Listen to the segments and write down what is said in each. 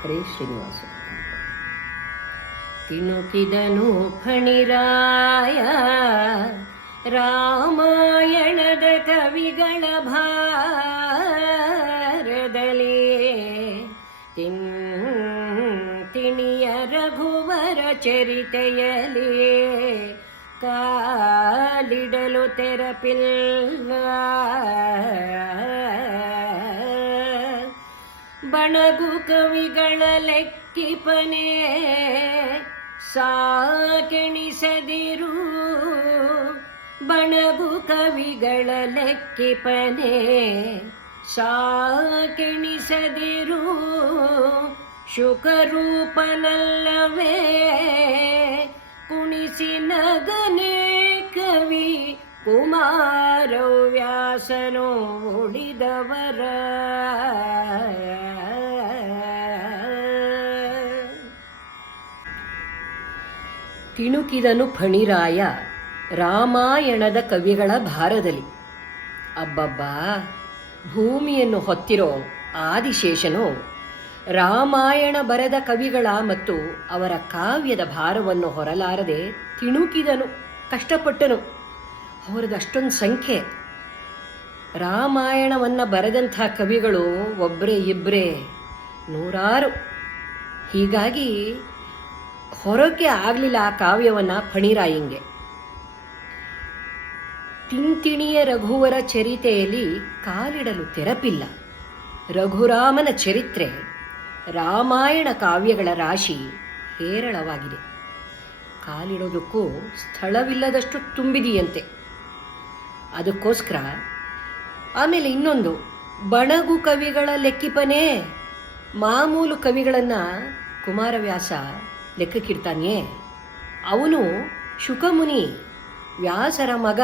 ಹರೇ ಶ್ರೀನಿವಾಸ. ತಿಣುಕಿದನು ಫಣಿರಾಯ ರಾಮಾಯಣದ ಕವಿಗಳ ಭಾರದಲ್ಲಿ, ತಿಣಿಯ ರಘುವರ ಚರಿತೆಯಲಿ ಕಾಲಿಡಲು ತೆರಪಿಲ್ಲ. ಬಣಗು ಕವಿಗಳ ಲೆಕ್ಕಿಪನೆ ಸಾಕೆಣಿಸದಿರು, ಬಣಗು ಕವಿಗಳ ಲೆಕ್ಕಿಪನೆ ಸಾಕೆಣಿಸದಿರು. ಶುಕರೂಪನಲ್ಲವೇ ಕುಣಿಸಿ ನಗನೆ ಕವಿ ಕುಮಾರವ್ಯಾಸನೋ ಉಳಿದವರ. ತಿಣುಕಿದನು ಫಣಿರಾಯ ರಾಮಾಯಣದ ಕವಿಗಳ ಭಾರದಲ್ಲಿ. ಅಬ್ಬಬ್ಬಾ, ಭೂಮಿಯನ್ನು ಹೊತ್ತಿರೋ ಆದಿಶೇಷನು ರಾಮಾಯಣ ಬರೆದ ಕವಿಗಳ ಮತ್ತು ಅವರ ಕಾವ್ಯದ ಭಾರವನ್ನು ಹೊರಲಾರದೆ ತಿಣುಕಿದನು, ಕಷ್ಟಪಟ್ಟನು. ಅವರದ್ದು ಅಷ್ಟೊಂದು ಸಂಖ್ಯೆ. ರಾಮಾಯಣವನ್ನು ಬರೆದಂಥ ಕವಿಗಳು ಒಬ್ಬರೇ ಇಬ್ಬರೇ ನೂರಾರು. ಹೀಗಾಗಿ ಹೊರಕ್ಕೆ ಆಗಲಿಲ್ಲ ಆ ಕಾವ್ಯವನ್ನು ಫಣಿರಾಯಂಗೆ. ತಿಂತಿಣಿಯ ರಘುವರ ಚರಿತೆಯಲ್ಲಿ ಕಾಲಿಡಲು ತೆರಪಿಲ್ಲ. ರಘುರಾಮನ ಚರಿತ್ರೆ ರಾಮಾಯಣ ಕಾವ್ಯಗಳ ರಾಶಿ ಹೇರಳವಾಗಿದೆ. ಕಾಲಿಡೋದಕ್ಕೂ ಸ್ಥಳವಿಲ್ಲದಷ್ಟು ತುಂಬಿದೆಯಂತೆ. ಅದಕ್ಕೋಸ್ಕರ ಆಮೇಲೆ ಇನ್ನೊಂದು, ಬಣಗು ಕವಿಗಳ ಲೆಕ್ಕಿಪನೇ. ಮಾಮೂಲು ಕವಿಗಳನ್ನು ಕುಮಾರವ್ಯಾಸ ಲೆಕ್ಕಕ್ಕಿಡ್ತಾನೆಯೇ? ಅವನು ಶುಕಮುನಿ, ವ್ಯಾಸರ ಮಗ,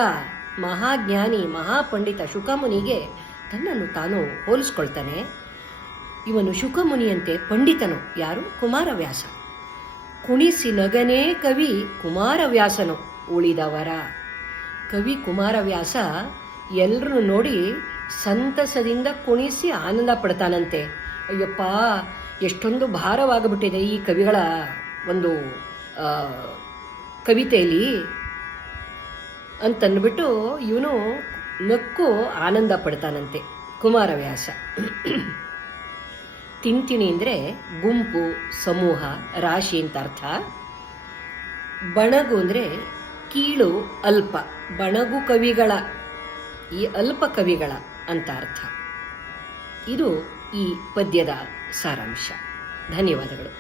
ಮಹಾಜ್ಞಾನಿ ಮಹಾಪಂಡಿತ ಶುಕಮುನಿಗೆ ತನ್ನನ್ನು ತಾನು ಹೋಲಿಸ್ಕೊಳ್ತಾನೆ. ಇವನು ಶುಕಮುನಿಯಂತೆ ಪಂಡಿತನು. ಯಾರು? ಕುಮಾರವ್ಯಾಸ. ಕುಣಿಸಿ ನಗನೇ ಕವಿ ಕುಮಾರವ್ಯಾಸನು ಉಳಿದವರ. ಕವಿ ಕುಮಾರವ್ಯಾಸ ಎಲ್ಲರೂ ನೋಡಿ ಸಂತಸದಿಂದ ಕುಣಿಸಿ ಆನಂದ ಪಡ್ತಾನಂತೆ. ಅಯ್ಯಪ್ಪ, ಎಷ್ಟೊಂದು ಭಾರವಾಗಿಬಿಟ್ಟಿದೆ ಈ ಕವಿಗಳ ಒಂದು ಕವಿತೆಯಲ್ಲಿ ಅಂತಂದ್ಬಿಟ್ಟು ಇವನು ನಕ್ಕು ಆನಂದ ಪಡ್ತಾನಂತೆ ಕುಮಾರವ್ಯಾಸ. ತಿಂತಿಣಿ ಅಂದರೆ ಗುಂಪು, ಸಮೂಹ, ರಾಶಿ ಅಂತ ಅರ್ಥ. ಬಣಗು ಅಂದರೆ ಕೀಳು, ಅಲ್ಪ. ಬಣಗು ಕವಿಗಳ, ಈ ಅಲ್ಪ ಕವಿಗಳ ಅಂತ ಅರ್ಥ. ಇದು ಈ ಪದ್ಯದ ಸಾರಾಂಶ. ಧನ್ಯವಾದಗಳು.